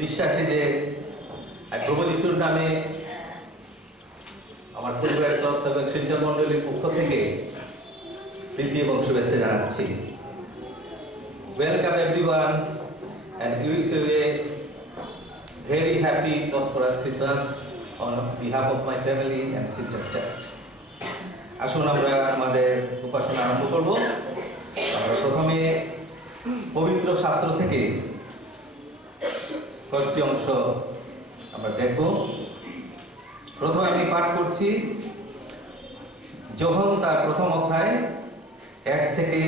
বিশ্বাসী যে প্রভু যিশুর নামে আমার পরিবারের তরফ থেকে শিলচর মণ্ডলীর পক্ষ থেকে প্রীতি এবং শুভেচ্ছা জানাচ্ছি। Welcome everyone and wish you a very happy prosperous Christmas on behalf of my family and Silchar Church. আসুন আমরা আমাদের উপাসনা আরম্ভ করব। আমরা প্রথমে পবিত্র শাস্ত্র থেকে কয়েকটি অংশ আমরা দেখব। প্রথমে আমি পাঠ করছি যোহন তার প্রথম অধ্যায় 1 থেকে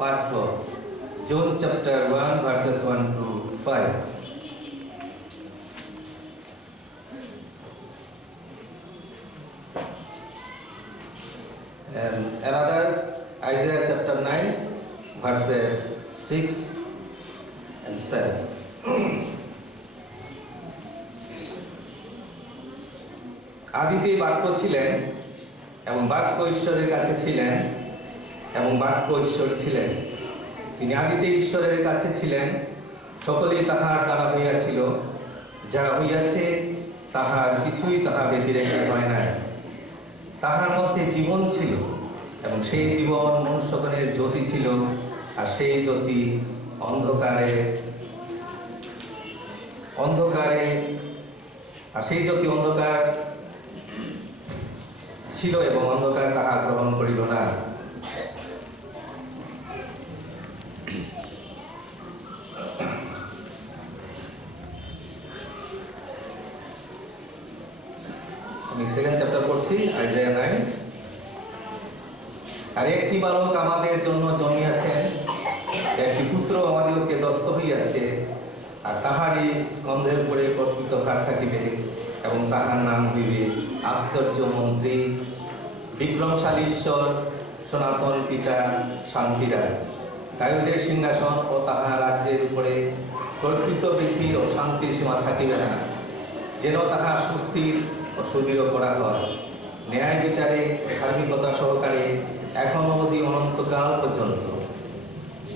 5 পদ। John chapter 1 verses 1 to 5. And another Isaiah chapter 9 verses 6 and 7. আদিতে বাক্য ছিলেন এবং বাক্য ঈশ্বরের কাছে ছিলেন এবং বাক্য ঈশ্বর ছিলেন। তিনি আদিতে ঈশ্বরের কাছে ছিলেন। সকলেই তাহার দ্বারা হইয়াছিল, যা হইয়াছে তাহার কিছুই তাহা ব্যতিরেক হয় নাই। তাহার মধ্যে জীবন ছিল এবং সেই জীবন মনুষ্যগণের জ্যোতি ছিল, আর সেই জ্যোতি অন্ধকারে অন্ধকার ছিল এবং অন্ধকার তাহা গ্রহণ করিল না। আমি সেকেন্ড চ্যাপ্টার পড়ছি, আইজায়া 9। আর একটি বালক আমাদের জন্য জন্মিয়াছেন, একটি পুত্র আমাদেরকে দত্ত হইয়াছে, আর তাহারই স্কন্ধের উপরে কর্তৃত্বভার থাকিবে, এবং তাহার নাম হইবে আশ্চর্য মন্ত্রী, বিক্রমশালী ঈশ্বর, সনাতন পিতা, শান্তিরাজ। দাউদের সিংহাসন ও তাহার রাজ্যের উপরে কর্তৃত্ব বৃদ্ধির ও শান্তির সীমা থাকিবে না, যেন তাহা সুস্থির ও সুদৃঢ় করা হয়, ন্যায় বিচারে ধার্মিকতা সহকারে এখন অবধি অনন্তকাল পর্যন্ত।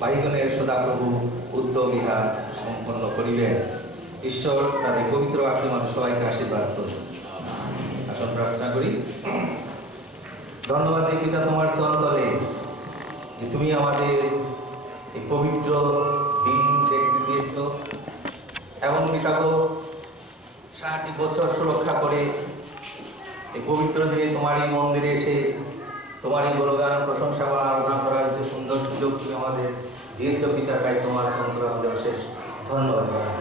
বাহিগণের সদাপ্রভু উদ্যোগ ইহা সম্পন্ন করিবেন। ঈশ্বর তাদের পবিত্র আত্মা আমাদের সবাইকে আশীর্বাদ করুন। আসুন প্রার্থনা করি। ধন্যবাদ পিতা তোমার চরণতলে যে তুমি আমাদের এই পবিত্র দিন দেখতে দিয়েছ, এবং পিতা গো 60 বছর সুরক্ষা করে এই পবিত্র দিনে তোমার এই মন্দিরে এসে তোমার এই গুণগান প্রশংসা বা আরাধনা করার যে সুন্দর সুযোগ তুমি আমাদের দিয়েছ পিতা, তাই তোমার চন্দ্র আমাদের অশেষ ধন্যবাদ জানাই।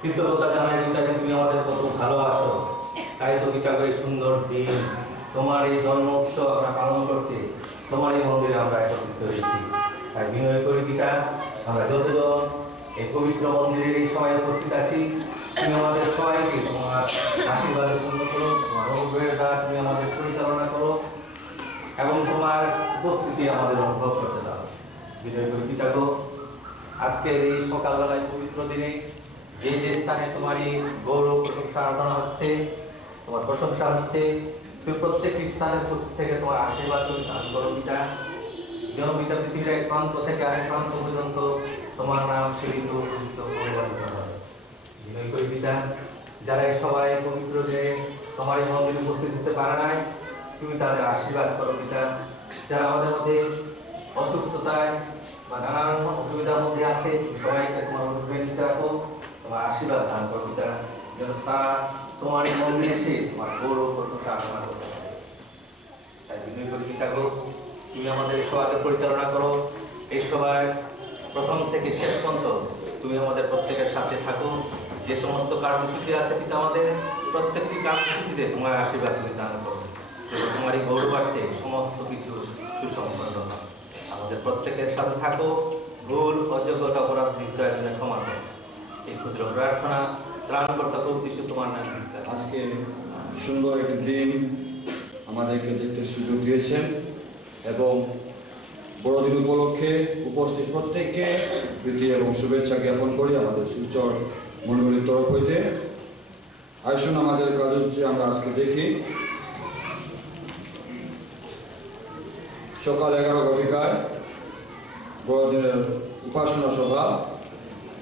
কৃতজ্ঞতা জানাই পিতা যে তুমি আমাদের কত ভালোবাসো। তাই তো পিতা এই সুন্দর দিন তোমার এই জন্ম উৎসব আমরা পালন করতে তোমার এই মন্দিরে আমরা একত্রিত হয়েছি। তাই বিনয় করি পিতা, আমরা যতজন এই পবিত্র মন্দিরের এই সময় উপস্থিত আছি, তুমি আমাদের সবাইকে তোমার আশীর্বাদে পূর্ণ করো, তোমার অনুগ্রহের দ্বারা তুমি আমাদের পরিচালনা করো, এবং তোমার উপস্থিতি আমাদের অনুভব করতে দাও। বিনয় করি পিতা গো, আজকের এই সকালবেলায় পবিত্র দিনে যে যে স্থানে তোমার এই গৌরব প্রশংসা আরাধনা হচ্ছে, তোমার প্রশংসা হচ্ছে, তুমি প্রত্যেকটি স্থানে উপস্থিত থেকে তোমার আশীর্বাদ দান করো পিতা। যেন পিতা পৃথিবীর এক প্রান্ত থেকে আরেক প্রান্ত পর্যন্ত তোমার নাম সেবিত পূজিত পরিবারিত হয়। বিনয় করি পিতা, যারা সবাই পবিত্র দিনে তোমার এই মন্দিরে উপস্থিত হতে পারে নাই, তুমি তাদের আশীর্বাদ করো পিতা। যারা আমাদের মধ্যে অসুস্থতায় বা নানান অসুবিধার মধ্যে আছে, সবাইকে তোমার অনুগ্রহে নিতে রাখো, তোমার আশীর্বাদ দান করো পিতা, যেন তারা তোমার এই মন্দিরে এসে তোমার গৌরব প্রশংসা আরাধনা করতে পারে। তাই বিনয় করি পিতা গো, তুমি আমাদের সবাইকে পরিচালনা করো। এই সভায় প্রথম থেকে শেষ পর্যন্ত তুমি আমাদের প্রত্যেকের সাথে থাকো। যে সমস্ত কর্মসূচি আছে পিতা, আমাদের প্রত্যেকটি কর্মসূচিতে তোমার আশীর্বাদ তুমি দান করো, তোমার এই গৌরবার্থে সমস্ত কিছু সুসম্পন্ন হয়। আমাদের প্রত্যেকের সাথে থাকো, ভুল অযোগ্যতা অপরাধ নিশ্চয় জন্য ক্ষমা করো। এই ক্ষুদ্র প্রার্থনা ত্রাণকর্তা প্রভু যিশু তোমার নামে। আজকে সুন্দর একটি দিন আমাদেরকে দেখতে সুযোগ দিয়েছেন, এবং বড়দিন উপলক্ষে উপস্থিত প্রত্যেককে প্রীতি এবং শুভেচ্ছা জ্ঞাপন করি আমাদের শিলচর মণ্ডলীর তরফ হইতে। আসুন আমাদের কার্যসূচি আমরা আজকে দেখি। সকাল 11 ঘটিকায় বড়দিনের উপাসনা সভা,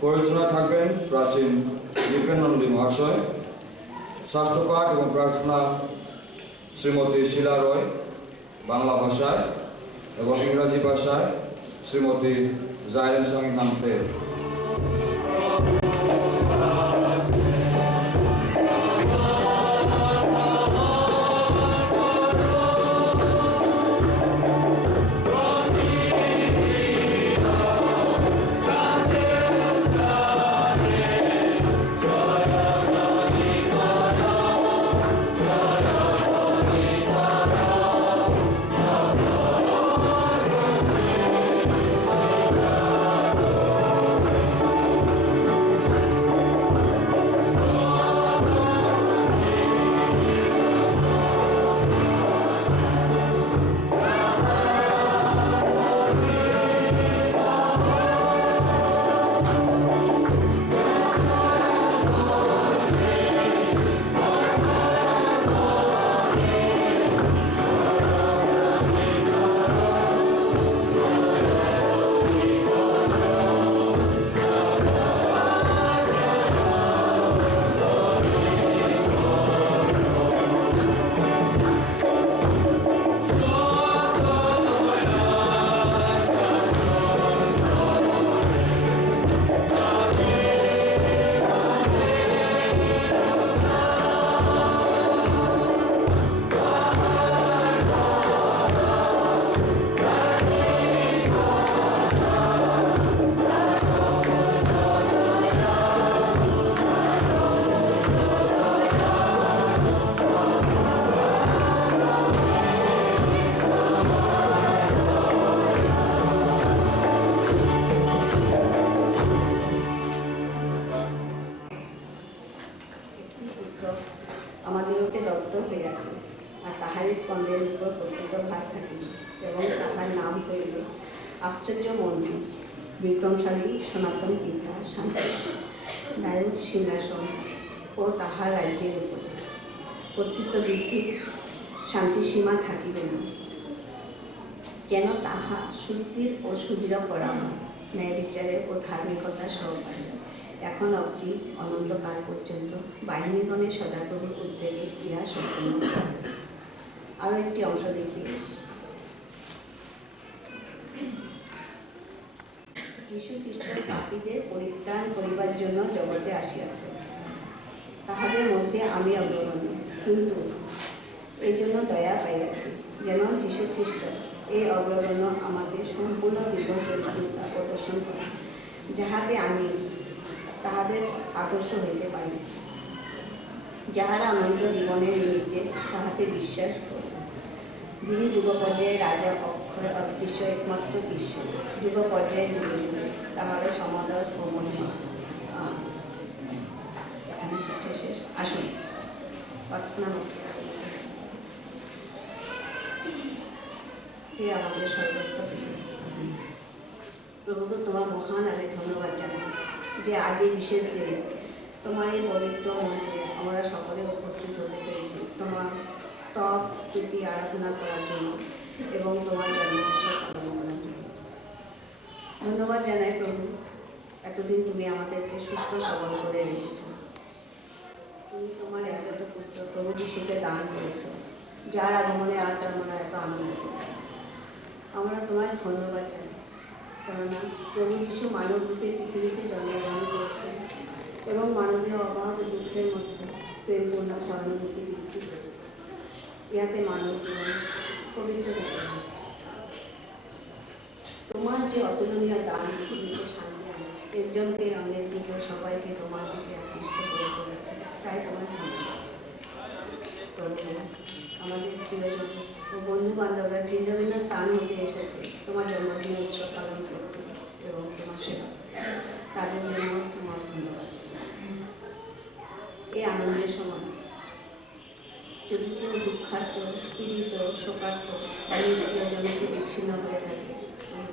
পরিচালনা থাকবেন প্রাচীন দীপেন্দ্রনন্দী মহাশয়, শাস্ত্রপাঠ এবং প্রার্থনা শ্রীমতী শিলা রয় বাংলা ভাষায় এবং ইংরাজি ভাষায় শ্রীমতী জাইরেন সামি নামতে। আমাদিগকে দত্ত হইয়াছে, আর তাহারই স্কন্ধের উপর প্রকৃত ভার থাকিল, এবং তাহার নাম হইল আশ্চর্য মন্দির, বিক্রমশালী, সনাতন পিতা, শান্তি, ন্যায় সিংহাসন ও তাহার রাজ্যের উপরে কর্তৃত্ব বৃদ্ধির শান্তি সীমা থাকিবে না, যেন তাহা সুস্থির ও সুদৃঢ় করা হয় ন্যায় বিচারে ও ধার্মিকতা সহকারে এখন অবধি অনন্তকাল পর্যন্ত বাহিনীগণের সদাপ্রভুর উদ্যোগে ইহা সম্পন্ন করা হয়। আরও একটি অংশ দেখি। যীশু খ্রিস্ট পাপীদের পরিত্রাণ করিবার জন্য জগতে আসিয়াছে, তাহাদের মধ্যে আমি অগ্রগণ্য, কিন্তু এই জন্য দয়া পাইয়াছি, যেন যীশু খ্রিস্ট এই অগ্রগণ্য আমাদের সম্পূর্ণ দিব্যসহিষ্ণুতা প্রদর্শন করে, যাহাতে আমি তাহাদের আদর্শ হইতে পারি, যাহারা অনন্ত জীবনের নিমিত্তে তাহাতে বিশ্বাস করে। যিনি যুগ পর্যায়ে রাজা, অক্ষয়, অদৃশ্য, একমাত্র বিশ্ব, যুগ পর্যায়ে যুগে যুগে তাহারা সমাদর ও মহিমা। শেষ আসুন প্রার্থনা করতে। হে আমাদের সর্বস্ত প্রভু, তোমার মহান আমি ধন্যবাদ জানাই যে আজ এই বিশেষ দিনে তোমার এই পবিত্র মন্দিরে আমরা সকলে উপস্থিত হতে পেরেছি তোমার স্তব, স্তুতি, আরাধনা করার জন্য এবং তোমার জন্ম উৎসব পালন করার জন্য। ধন্যবাদ জানাই প্রভু, এতদিন তুমি আমাদেরকে সুস্থ সবল করে রেখেছ। তুমি তোমার একজাত পুত্র প্রভু যিশুকে দান করেছ, যার আগমনে আজ আমরা এত আনন্দ করছি। আমরা তোমায় ধন্যবাদ জানাই, কেননা প্রভু যিশু মানব রূপে পৃথিবীতে জন্মগ্রহণ করেছেন এবং মানবীয় অভাব ও দুঃখের মধ্যে প্রেমপূর্ণ সহানুভূতি বৃদ্ধি করেছে। ইহাতে মানব জীবন পবিত্র হতে হবে। তোমার যে অতুলনীয় দান পৃথিবীতে শান্তি আনে, একজনকে অন্যের দিকে, সবাইকে তোমার দিকে আকৃষ্ট করে তুলেছে, তাই তোমার ধন্যবাদ। প্রভু, আমাদের প্রিয়জন ও বন্ধু বান্ধবরা ভিন্ন ভিন্ন স্থান হতে এসেছে তোমার জন্মদিনের উৎসব পালন করতে এবং তোমার সেবা, তাদের জন্য তোমার ধন্যবাদ। এই আনন্দের সময় যদি কেউ দুঃখার্ত, পীড়িত, শোকার্ত বা নিজ প্রিয়জনকে বিচ্ছিন্ন হয়ে থাকে,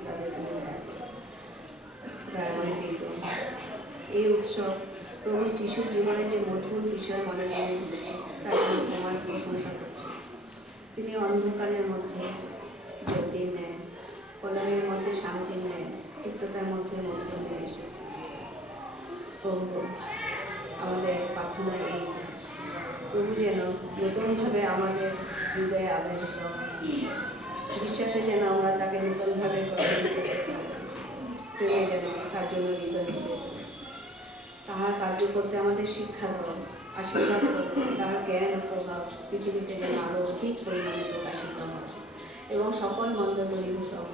তাদের তুমি দয়া করো। দয়াময় প্রীত, এই উৎসব প্রভু যিশুর জীবনের যে মধুর বিষয় মনে মনে দিচ্ছে, তার জন্য তোমার প্রশংসা করছি। তিনি অন্ধকারের মধ্যে জ্যোতির ন্যায়, কলমের মধ্যে শান্তির ন্যায়, তিক্ততার মধ্যে মধুর নিয়ে এসেছে। প্রভু, আমাদের প্রার্থনা এই, প্রভু যেন নতুনভাবে আমাদের হৃদয়ে আবির্ভূত হয়। বিশ্বাসে যেন আমরা তাকে নতুনভাবে গ্রহণ করতে পারি, প্রেমে যেন তার জন্য হৃদয় দিতে পারি। তাহার কার্য করতে আমাদের শিক্ষা দাও, আশীর্বাদ করো। তাহার জ্ঞান ও প্রভাব পৃথিবীতে যেন আরও অধিক পরিমাণে প্রকাশিত হয় এবং সকল মন্দ দূরীভূত হয়।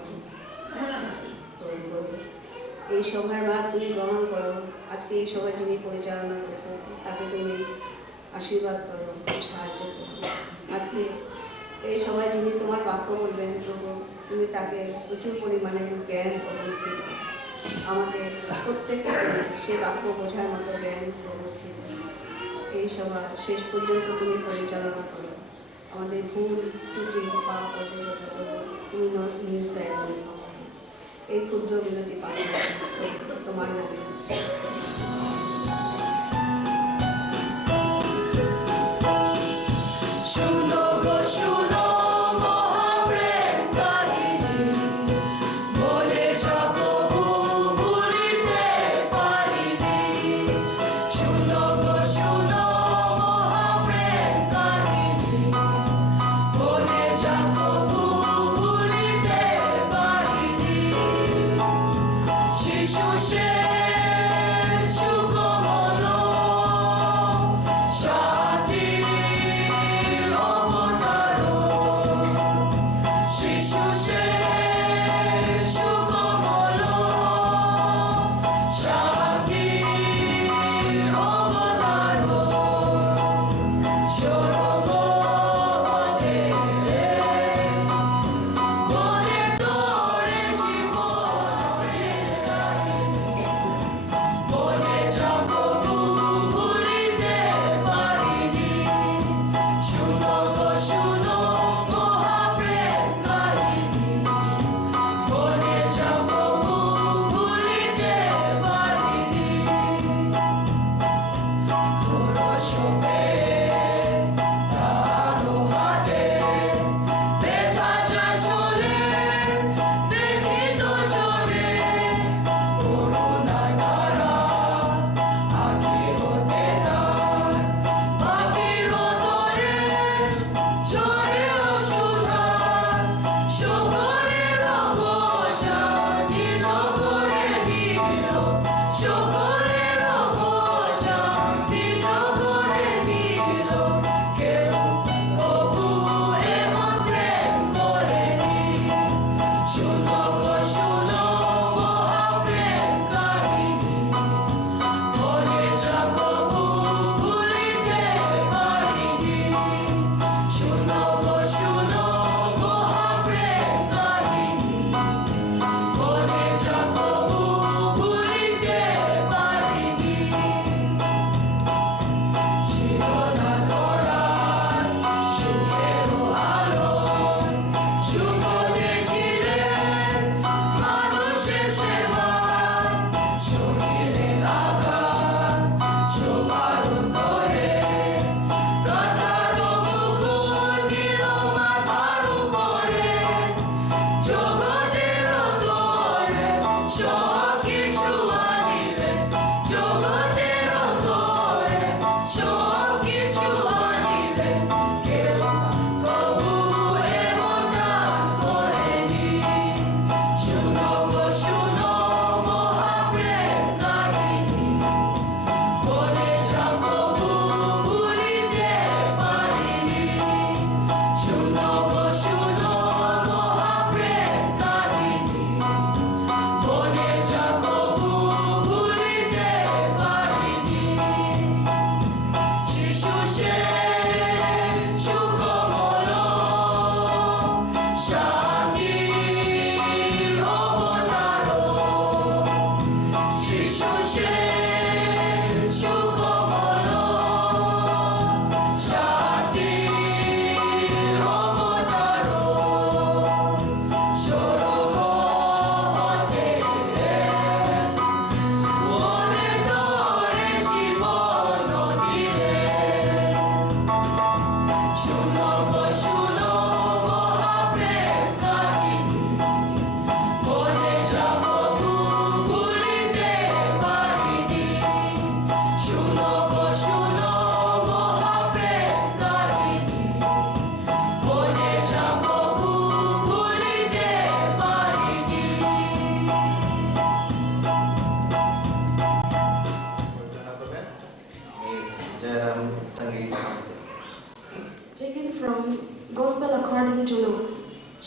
এই সভার ভাগ তুমি গ্রহণ করো। আজকে এই সভা যিনি পরিচালনা করছো তাকে তুমি আশীর্বাদ করো, সাহায্য করো। আজকে এই সভায় যিনি তোমার বাক্য বলবেন প্রভু, তুমি তাকে প্রচুর পরিমাণে জ্ঞান প্রবৃত্তি দাও। আমাদের প্রত্যেককে সে বাক্য বোঝার মতো জ্ঞান প্রবৃত্তি দাও। এই সভা শেষ পর্যন্ত তুমি পরিচালনা করো। আমাদের ভুল ত্রুটি পাপ অযোগ্যতা তুমি নিজ দায় মনে করো। এই ক্ষুদ্র বিনতি পালন তোমার নামে। শুনো গো শুনো মহাপ্রেম কাহিনী, বলে যাকবু ভুলিতে পারিনি। শুনো গো শুনো মহাপ্রেম কাহিনী, বলে যাকবু ভুলিতে পারিনি। শিশু সে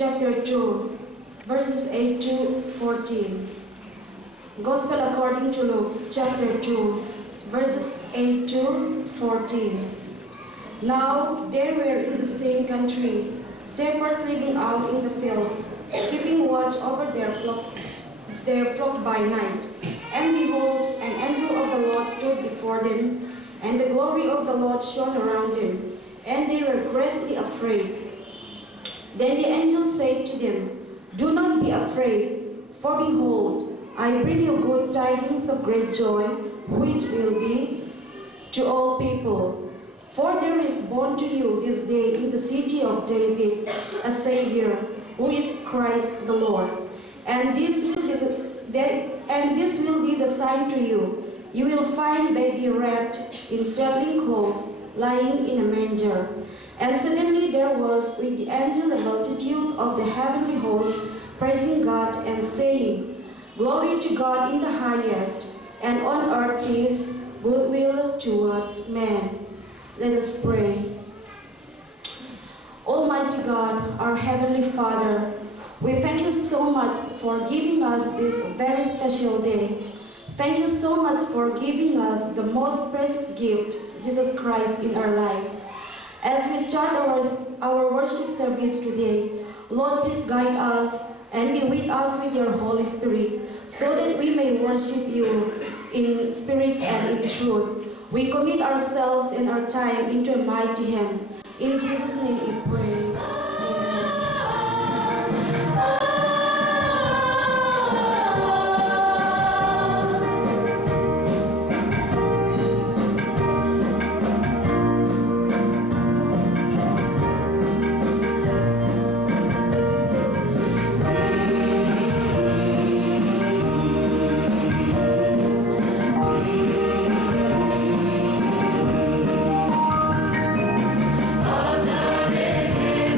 chapter 2, verses 8 to 14. Gospel according to Luke, chapter 2, verses 8 to 14. Now there were in the same country shepherds living out in the fields, keeping watch over their flock by night. And behold, an angel of the Lord stood before them, and the glory of the Lord shone around them, and they were greatly afraid. Then the angel said to them, "Do not be afraid, for behold, I bring you good tidings of great joy, which will be to all people. For there is born to you this day in the city of David a Savior, who is Christ the Lord. And this will be the sign to you. You will find baby wrapped in swaddling clothes, lying in a manger." And suddenly there was with the angel a multitude of the heavenly host, praising God and saying, "Glory to God in the highest, and on earth peace, goodwill toward men." Let us pray. Almighty God, our Heavenly Father, we thank you so much for giving us this very special day. Thank you so much for giving us the most precious gift, Jesus Christ, in our lives. As we start our worship service today, Lord, please guide us and be with us with your Holy Spirit, so that we may worship you in spirit and in truth. We commit ourselves and our time into a mighty hand. In Jesus' name we pray. Adare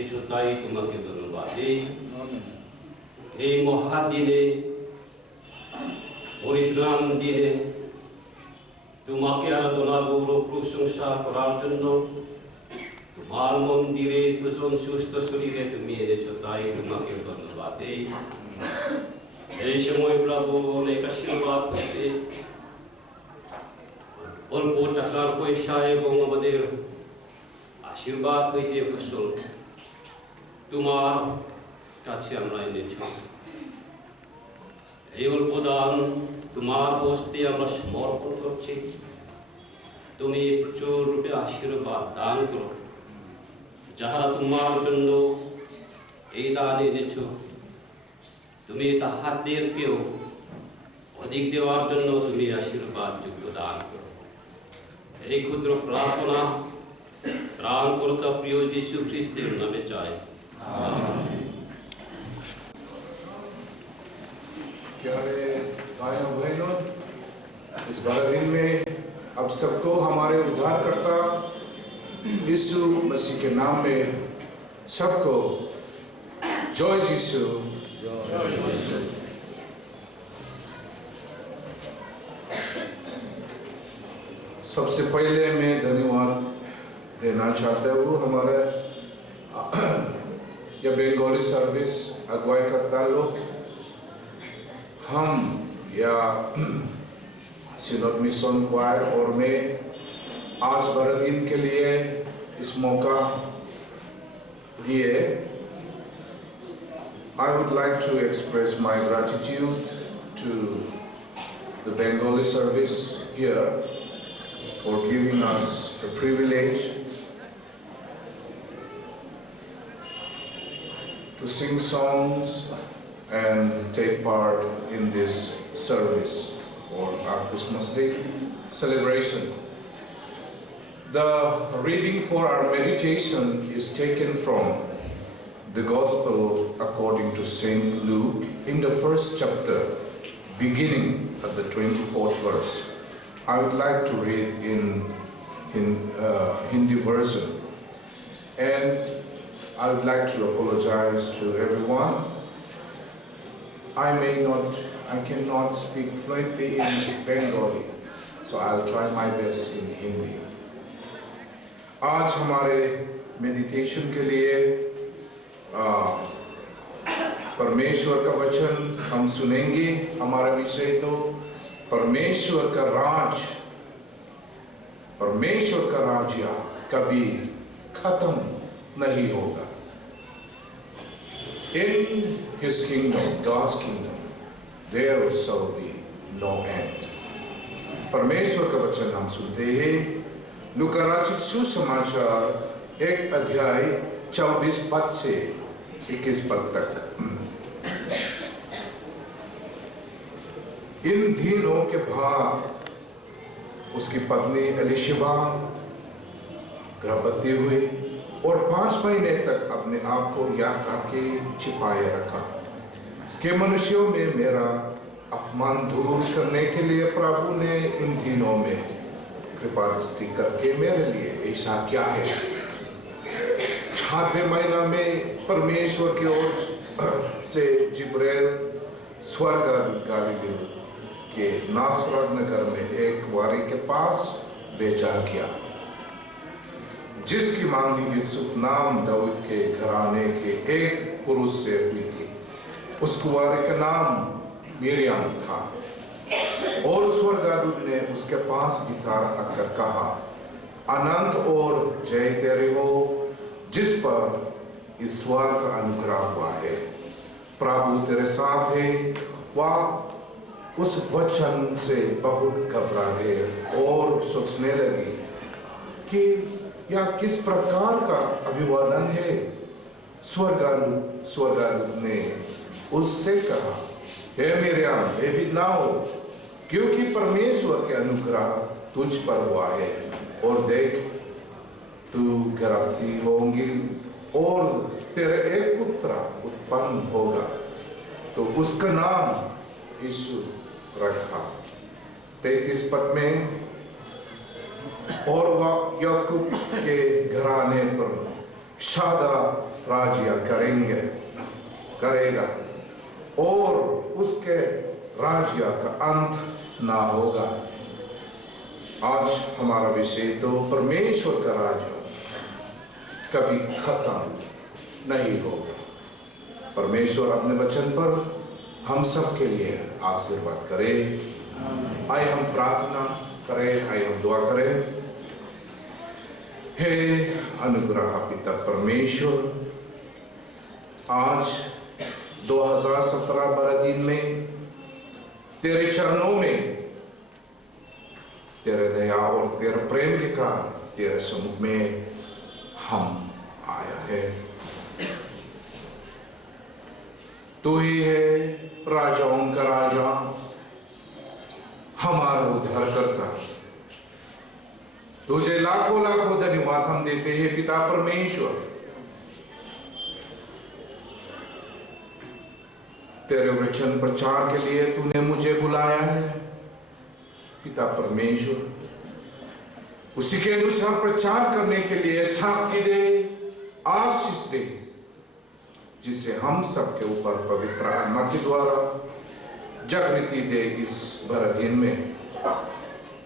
দিয়েছো তাই তোমাকে ধন্যবাদ দেই। এই মহাদিনে পরিত্রাণ দিনে তোমাকে আরাধনা গৌরব প্রশংসা করার জন্য তোমার মন্দিরে দুজন সুস্থ শরীরে তুমি এনেছো তাই তোমাকে ধন্যবাদ দেই। এই সময় প্রভু অনেক আশীর্বাদ হইতে অল্প টাকার পয়সা এবং আমাদের আশীর্বাদ হইতে ফসল তোমার কাছে আমরা এনেছ। এই অল্প দান তোমার হস্তে আমরা সমর্পণ করছি। তুমি প্রচুর রূপে আশীর্বাদ দান করো। যাহারা তোমার জন্য এই দান এনেছ তুমি তাহাদেরকেও অধিক দেওয়ার জন্য তুমি আশীর্বাদ যুক্ত দান করো। এই ক্ষুদ্র প্রার্থনা ত্রাণকর্তা প্রিয় যীশু খ্রিস্টের নামে চাই। प्यारे भाइयों बहनों, इस बारह दिन में अब सबको हमारे उद्धारकर्ता यीशु मसीह के नाम में सबको जय यीशु। सबसे पहले मैं धन्यवाद देना चाहता हूँ हमारे ये बंगाली सर्विस अगुवाई करता लोग, हम या सिनोड मिशन क्वायर और मैं आज बरदीन के लिए इस मौका दिए। I would like to express my gratitude to the Bengali service here for giving us the privilege to sing songs and take part in this service for our Christmas Day celebration. The reading for our meditation is taken from the Gospel according to Saint Luke in the first chapter, beginning at the 24th verse. I would like to read in Hindi version, and I would like to apologize to everyone. I cannot speak fluently in Bengali, so I'll try my best in Hindi. आज हमारे meditation के लिए परमेश्वर का वचन हम सुनेंगे। हमारा विषय तो परमेश्वर का राज्य कभी खत्म नहीं होगा। In His kingdom, God's kingdom, there shall be no end. परमेश्वर का वचन हम सुनते हैं लूका रचित सुसमाचार 1 अध्याय 24 पद से 21 पद तक। इन दिनों के बाद उसकी पत्नी एलिशबा गर्भवती हुई और 5 महीने तक अपने आप को यह करके छिपाए रखा कि मनुष्यों में मेरा अपमान दूर करने के लिए प्रभु ने इन दिनों में कृपा दृष्टि करके मेरे लिए ऐसा क्या है। 7वें महीना में परमेश्वर की ओर से जिब्राइल स्वर्गदूत गालिल के नासरत नगर में एक वारी के पास भेजा गया जिसकी मांगनी यूसुफ नाम दाऊद के घराने के एक पुरुष से हुई थी। उस कुंवारी का नाम मिरियम था और स्वर्गदूत ने उसके पास बितार आकर कहा, अनंत और जय तेरे हो जिस पर ईश्वर का अनुग्रह हुआ है, प्रभु तेरे साथ है। वह उस वचन से बहुत घबरा गए और सोचने लगी कि यह किस प्रकार का अभिवादन है। स्वर्गदूत ने उससे कहा, हे मिरियम, भयभीत ना हो, क्योंकि परमेश्वर के अनुग्रह तुझ पर हुआ है और देख तू गर्भवती होगी और तेरे एक पुत्र उत्पन्न होगा तो उसका नाम यीशु रखा। 33 पद में और वह याकूब के घराने पर सादा राज्य करेगा और उसके राज्य का अंत ना होगा। आज हमारा विषय तो परमेश्वर का राज्य कभी खत्म नहीं होगा। परमेश्वर अपने वचन पर हम सब के लिए आशीर्वाद करे। आइए हम प्रार्थना करें, आइए हम दुआ करें। हे अनुग्रह पिता परमेश्वर, आज 2017 बड़े दिन में तेरे चरणों में तेरे दया और तेरे प्रेम के कारण तेरे सम्मुख में हम आया है। तू ही है राजाओं का राजा, हमारा उद्धारकर्ता। तुझे लाखों लाखों धन्यवाद हम देते हैं पिता परमेश्वर। तेरे वचन प्रचार के लिए तूने मुझे बुलाया है पिता परमेश्वर। उसी के अनुसार प्रचार करने के लिए शक्ति दे, आशीष दे, जिसे हम सबके ऊपर पवित्र आत्मा के द्वारा जागृति दे इस भर दिन में।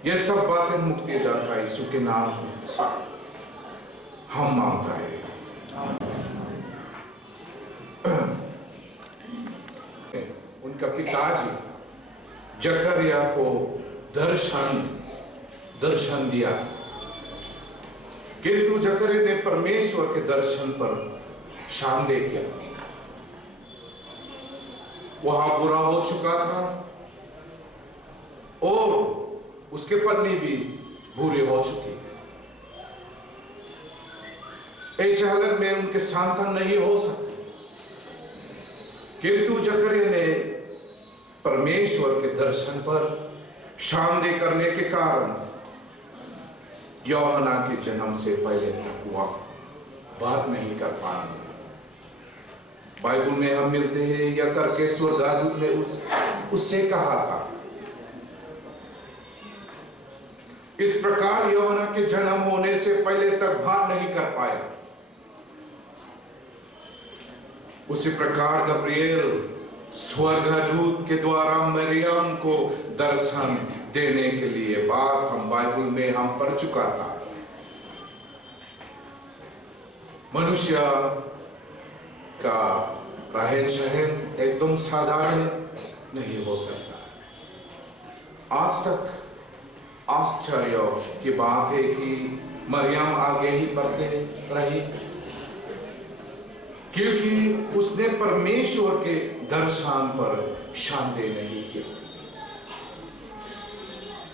ये सब बातें मुक्तिदाता यीशु के नाम से हम मांगता है। उनका पिताजी जकरिया को दर्शन दिया, किंतु जकरिया ने परमेश्वर के दर्शन पर संदेह किया। वहां बुरा हो चुका था और उसके पत्नी भी बुरे हो चुकी थी। ऐसे हालत में उनके संतान नहीं हो सकते, किंतु जकरिया ने परमेश्वर के दर्शन पर संदेह करने के कारण यूहन्ना के जन्म से पहले तक हुआ बात नहीं कर पाया। बाइबल में हम मिलते हैं या करके स्वर्गदूत ने उससे कहा था, इस प्रकार यूहन्ना के जन्म होने से पहले तक बात नहीं कर पाया। उसी प्रकार गब्रिएल स्वर्गदूत के द्वारा मरियम को दर्शन देने के लिए बात हम बाइबल में हम पढ़ चुका था। मनुष्य का रहन सहन एकदम साधारण नहीं हो सकता। आज तक आश्चर्य की बात है कि मरियम आगे ही बढ़ते रही, क्योंकि उसने परमेश्वर के दर्शन पर संदेह नहीं किया।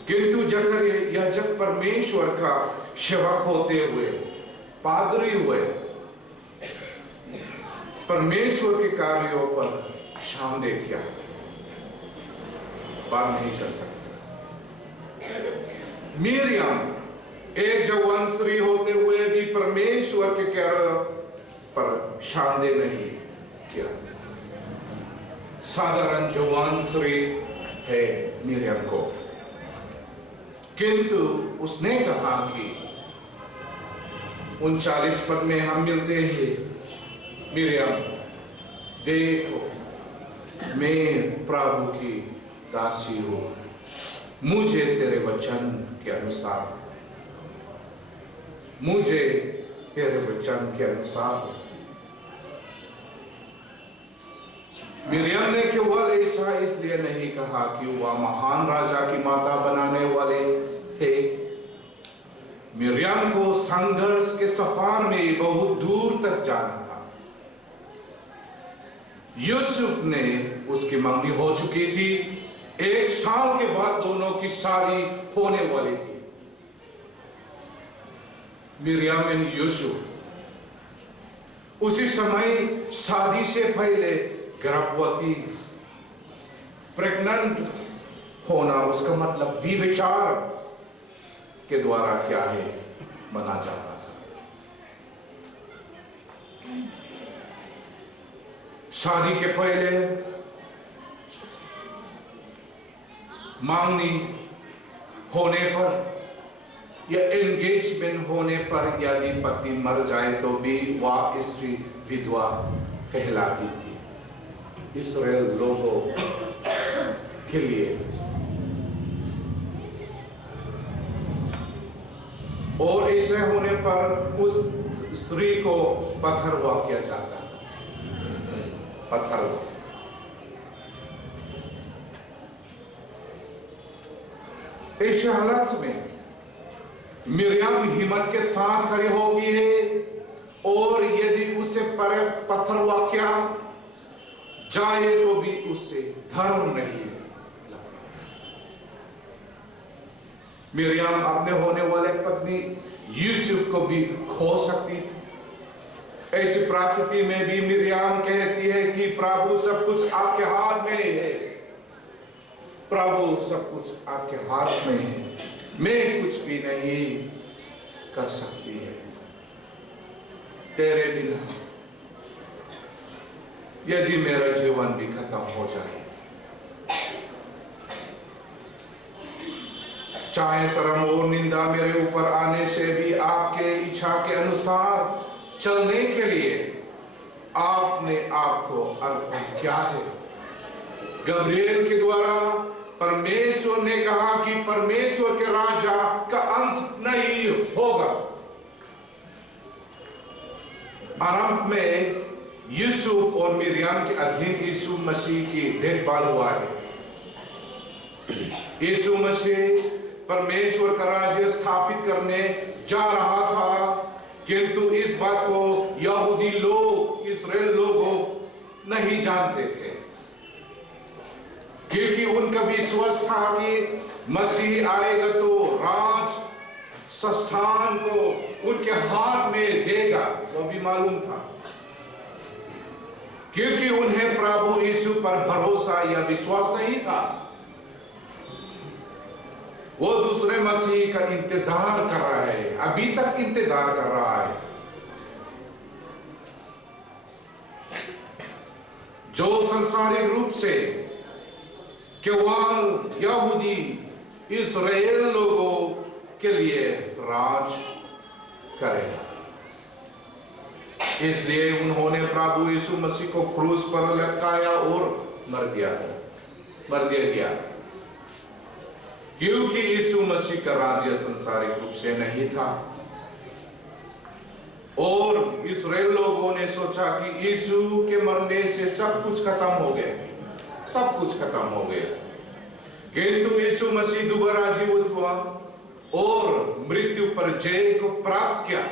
किंतु जकरिया याजक परमेश्वर का सेवक होते हुए, पादरी हुए, परमेश्वर के कार्यों पर संदेह किया, बात नहीं कर सकता। मिरियम एक जवान स्त्री होते हुए भी परमेश्वर के कार्य पर संदेह नहीं किया। साधारण जवान स्त्री है मिरियम को, किंतु उसने कहा कि 39 पद में हम मिलते हैं, मिरियम देखो मैं प्रभु की दासी हूं, मुझे तेरे वचन के अनुसार, मुझे तेरे वचन के अनुसार। मिरियम ने केवल ऐसा इसलिए नहीं कहा कि वह महान राजा की माता बनाने वाले थे। मिरियम को संघर्ष के सफर में बहुत दूर तक जाना था। यूसुफ ने उसकी मंगनी हो चुकी थी, 1 साल के बाद दोनों की शादी होने वाली थी। मिरियम एंड यूसुफ उसी समय शादी से पहले गर्भवती, प्रेग्नेंट होना, उसका मतलब विचार के द्वारा क्या है माना जाता था। शादी के पहले मांगनी होने पर या एंगेजमेंट होने पर यदि पति मर जाए तो भी वह स्त्री विधवा कहलाती थी इस्राएल लोगों के लिए। और ऐसे होने पर उस स्त्री को पथरवा किया जाता था, पथरवा। ऐसे हालात में मिरियम हिम्मत के साथ खड़ी होती है और यदि उसे पर पथरवा किया जाए तो भी उससे धर्म नहीं लगता। मिरियम अपने होने वाले पत्नी यूसुफ को भी खो सकती थी। ऐसी परिस्थिति में भी मिरियम कहती है कि प्रभु सब कुछ आपके हाथ में है, प्रभु सब कुछ आपके हाथ में है, मैं कुछ भी नहीं कर सकती है तेरे बिना। यदि मेरा जीवन भी खत्म हो जाए, चाहे शर्म और निंदा मेरे ऊपर आने से भी आपके इच्छा के अनुसार चलने के लिए आपने आपको अर्पण किया है। गब्रिएल के द्वारा परमेश्वर ने कहा कि परमेश्वर के राजा का अंत नहीं होगा। आरंभ में यूसुफ और मिरियम के अधीन यीशु मसीह की देखभाल हुआ है। यीशु मसीह परमेश्वर का राज्य स्थापित करने जा रहा था, किंतु इस बात को यहूदी लोग, इस्राएल लोग नहीं जानते थे, क्योंकि उनका विश्वास था कि मसीह आएगा तो राज संस्थान को उनके हाथ में देगा। वो भी मालूम था, क्योंकि उन्हें प्रभु यीशु पर भरोसा या विश्वास नहीं था। वो दूसरे मसीह का इंतजार कर रहा है, अभी तक इंतजार कर रहा है, जो सांसारिक रूप से केवल यहूदी इस्राएल लोगों के लिए राज करेगा। इसलिए उन्होंने प्रभु यीशु मसीह को क्रूस पर लटकाया और मर दिया गया, क्योंकि यीशु मसीह का राज्य सांसारिक रूप से नहीं था। और इस्राएल लोगों ने सोचा कि यीशु के मरने से सब कुछ खत्म हो गया, सब कुछ खत्म हो गया। किंतु यीशु मसीह दोबारा जीवित हुआ और मृत्यु पर जय को प्राप्त किया।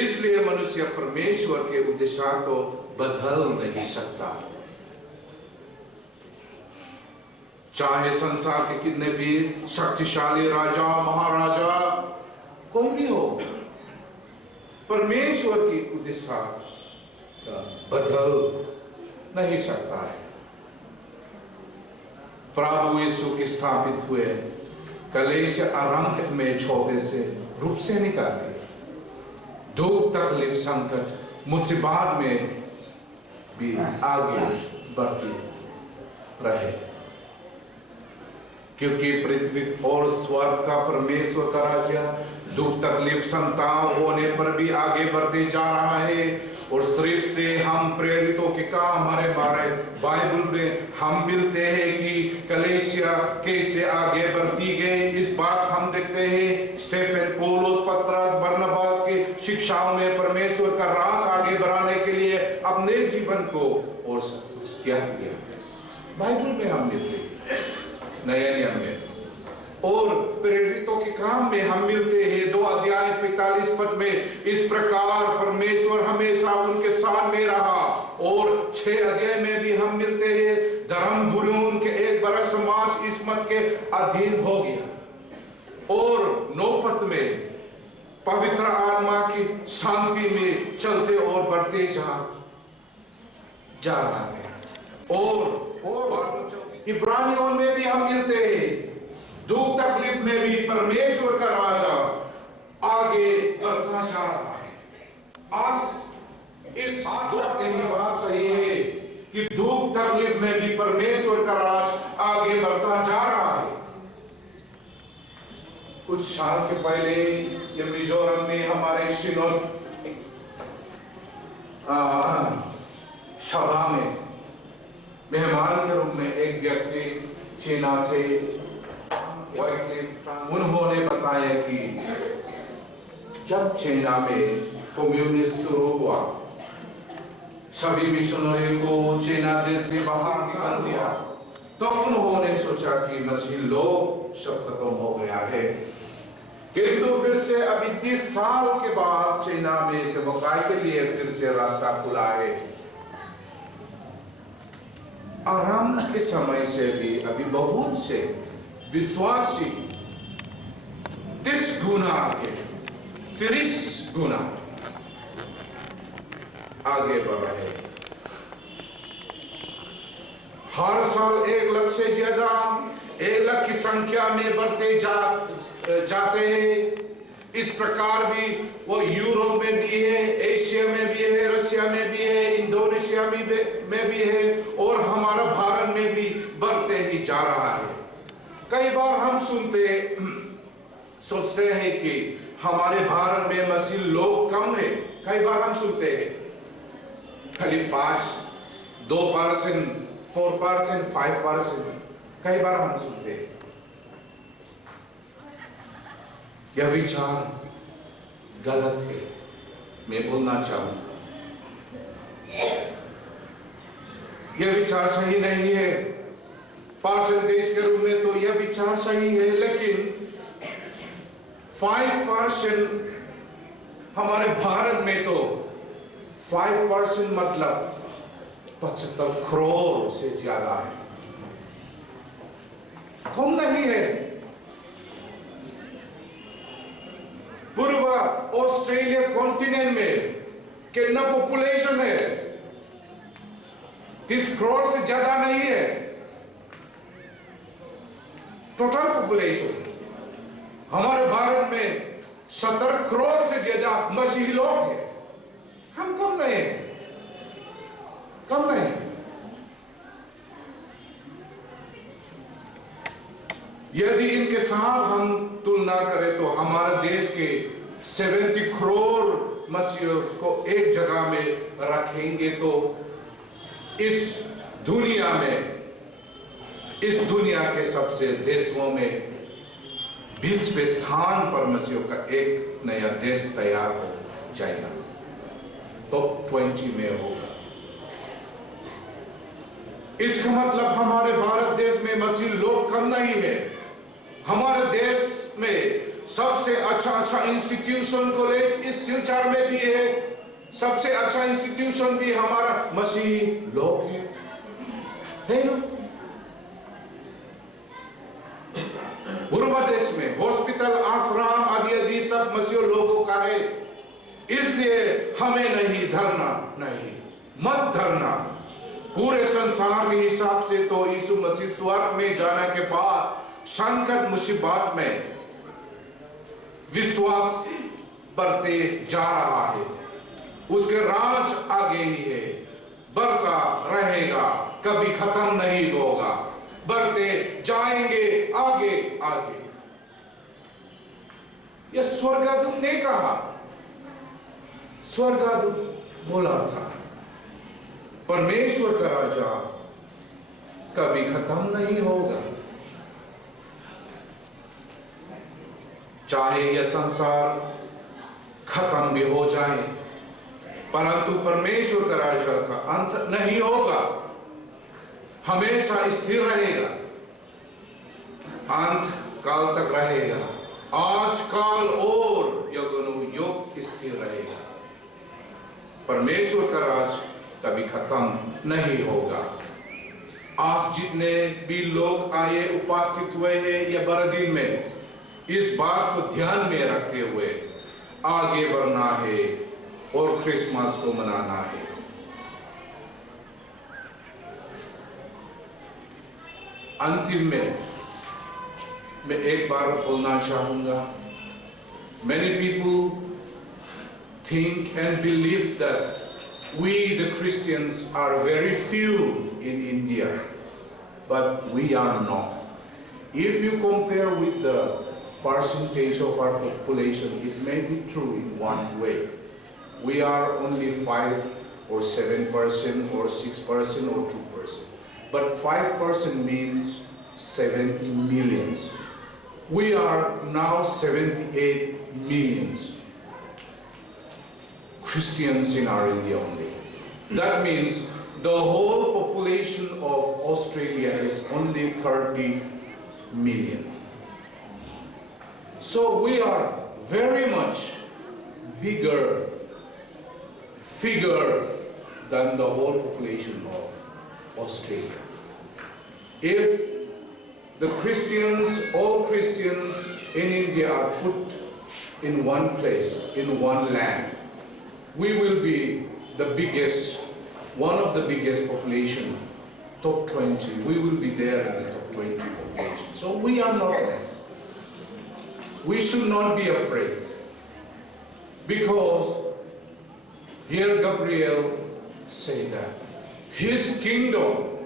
इसलिए मनुष्य परमेश्वर के उद्देश्य को बदल नहीं सकता, चाहे संसार के कितने भी शक्तिशाली राजा महाराजा कोई भी हो। परमेश्वर की उद्देश्य बदल नहीं सकता है। प्रभु यीशु के स्थापित हुए कलेश आरंभ में छोटे से रूप से निकाले, दुख तकलीफ संकट मुसीबत में भी आगे बढ़ती रहे, क्योंकि पृथ्वी और स्वर्ग का परमेश्वर का राज्य दुख तकलीफ संताप होने पर भी आगे बढ़ते जा रहा है। और सिर्फ से हम प्रेरितों के काम हमारे बाइबल में हम मिलते हैं कि कलीसिया कैसे आगे बढ़ती गई। इस बात हम देखते हैं स्टेफन, पौलुस, पतरस, बरनबास के शिक्षाओं में परमेश्वर का राज आगे बढ़ाने के लिए अपने जीवन को और त्याग किया। बाइबल में हम मिलते हैं, नए नियम में, और प्रेरितों के काम में हम मिलते हैं 2 अध्याय 45 पद में। इस प्रकार परमेश्वर हमेशा उनके साथ में रहा। और 6 अध्याय में भी हम मिलते हैं धर्म गुरुओं के एक बड़ा समाज इस मत के अधीन हो गया। और 9 पद में पवित्र आत्मा की शांति में चलते और बढ़ते जा रहा है। और इब्रानियों में भी हम मिलते हैं दुख तकलीफ में भी परमेश्वर का राजा आगे बढ़ता जा रहा है। आज इस बात सही है कि दुख तकलीफ में भी परमेश्वर का राज आगे बढ़ता जा रहा है। कुछ कुछ साल के पहले ये मिजोरम में हमारे सिनोद सभा में मेहमान के रूप में एक व्यक्ति चीना से उन्होंने बताया कि जब चीना में कम्युनिस्ट शुरू हुआ, सभी मिशनरी को चीना देश से बाहर निकाल दिया, तो उन्होंने सोचा कि मसीह लोग सब खत्म हो गया है। किंतु फिर से अभी 30 साल के बाद चीना में सेवकाई के लिए फिर से रास्ता खुला है। आराम के समय से भी अभी बहुत से विश्वासी 30 गुना आगे, 30 गुना आगे बढ़ रहे हैं। हर साल 1 लाख से ज्यादा, 1 लाख की संख्या में बढ़ते जाते हैं। इस प्रकार भी वो यूरोप में भी है, एशिया में भी है, रशिया में भी है, इंडोनेशिया में भी है और हमारा भारत में भी बढ़ते ही जा रहा है। कई बार हम सोचते हैं कि हमारे भारत में मसीह लोग कम है। कई बार हम सुनते हैं खाली 5, 2%, 4%, 5%। कई बार हम सुनते हैं। यह विचार गलत है, मैं बोलना चाहूंगा। यह विचार सही नहीं है। परसेंटेज के रूप में तो यह विचार सही है, लेकिन 5% हमारे भारत में तो 5% मतलब 75 करोड़ से ज्यादा है, कम नहीं है। पूर्व ऑस्ट्रेलिया कॉन्टिनेंट में कितना पॉपुलेशन है? 30 करोड़ से ज्यादा नहीं है टोटल पॉपुलेशन। हमारे भारत में 70 करोड़ से ज्यादा मसीही लोग हैं। हम कम नहीं, कम नहीं। यदि इनके साथ हम तुलना करें तो हमारे देश के 70 करोड़ मसीहियों को एक जगह में रखेंगे तो इस दुनिया के सबसे देशों में 20वें स्थान पर मसीहियों का एक नया देश तैयार हो जाएगा, टॉप 20 में होगा। इसका मतलब हमारे भारत देश में मसीह लोग कम नहीं है। हमारे देश में सबसे अच्छा इंस्टीट्यूशन कॉलेज इस सिलचर में भी है। सबसे अच्छा इंस्टीट्यूशन भी हमारा मसीही लोग है ना? पूर्व देश में हॉस्पिटल, आश्रम आदि सब मसीही लोगों का है। इसलिए हमें नहीं धरना, नहीं मत धरना। पूरे संसार के हिसाब से तो यीशु मसीह स्वर्ग में जाने के बाद संकट मुसीबत में विश्वास बढ़ते जा रहा है। उसके राज आगे ही है, बढ़ता रहेगा, कभी खत्म नहीं होगा, बढ़ते जाएंगे आगे आगे। यह स्वर्गदूत ने कहा, स्वर्गदूत बोला था, परमेश्वर का राजा कभी खत्म नहीं होगा। चाहे यह संसार खत्म भी हो जाए, परंतु परमेश्वर का राजा का अंत नहीं होगा, हमेशा स्थिर रहेगा, अंत काल तक रहेगा। आज काल और युग स्थिर रहेगा। परमेश्वर का राज कभी खत्म नहीं होगा। आज जितने भी लोग आए उपस्थित हुए हैं यह बड़े दिन में, इस बात को ध्यान में रखते हुए आगे बढ़ना है और क्रिसमस को मनाना है। अंतिम में मैं एक बार बोलना चाहूंगा, many people think and believe that we the Christians are very few in India, but we are not. If you compare with the percentage of our population, it may be true in one way. We are only 5 or 7% or 6% or 2%. But 5% means 70 millions. We are now 78 millions Christians in our India only. That means the whole population of Australia is only 30 million. So we are very much bigger figure than the whole population of Australia. If the Christians, all Christians in India are put in one place, in one land, we will be the biggest, one of the biggest population, top 20. We will be there in the top 20 population. So we are not less. We should not be afraid, because here Gabriel said that his kingdom,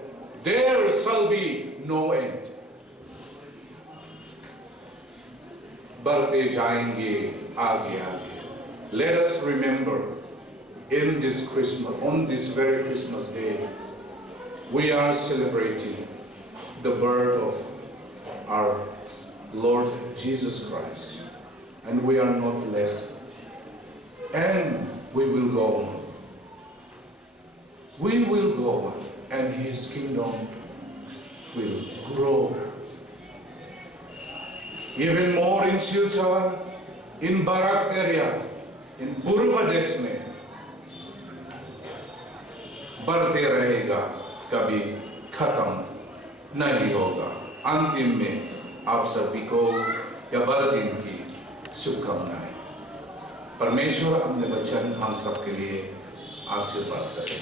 there shall be no end. बढ़ते जाएंगे आगे आगे. Let us remember, in this Christmas, on this very Christmas day, we are celebrating the birth of our Lord Jesus Christ, and we are not less, and we will go on. We will go on, and His kingdom will grow. Even more in Silchar, in Barak area, in Burvadesh में बढ़ते रहेगा, कभी खत्म नहीं होगा. अंतिम में आप सभी को या बरदिन की शुभकामनाएं. परमेश्वर अपने वचन हम सबके लिए आशीर्वाद करें.